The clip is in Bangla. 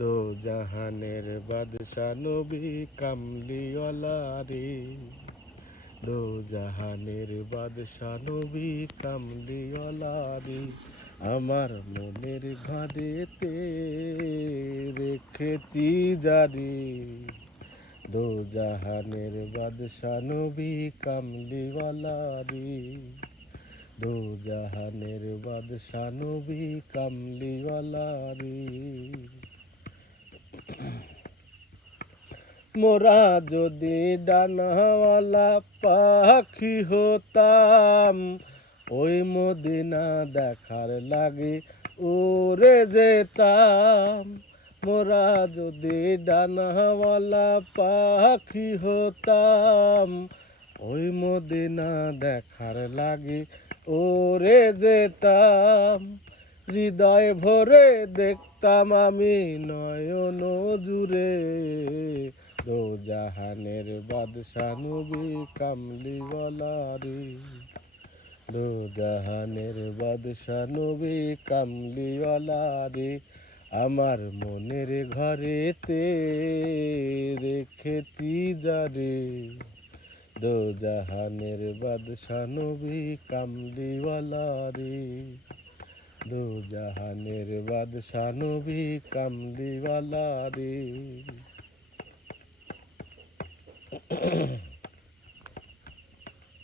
দো জাহানের বাদশা নবী কামলিওয়ালা রে, দো জাহানের বাদশা নবী কামলিওয়ালা রে, আমার মনের ঘরেতে রেখেছি জারি, দো জাহানের বাদশা নবী কামলিওয়ালা রে, দো জাহানের বাদশা নবী কামলিওয়ালা রে। মোরা যদি ডানাওয়ালা পাখি হতাম, ওই মদিনা দেখার লাগে উড়ে যেতাম। মোরা যদি ডানাওয়ালা পাখি হতাম, ওই মদিনা দেখার লাগে উড়ে যেতাম। হৃদয় ভরে দেখতাম আমি নয়ন জুড়ে, দো জাহানের বাদশা নবী কামলিওয়ালা রে, দো জাহানের বাদশা নবী কামলিওয়ালা রে, আমার মনের ঘরেতে রেখেছি যারে, দো জাহানের বাদশা নবী কামলিওয়ালা রে, দো জাহানের বাদশা নবী কামলিওয়ালা রে।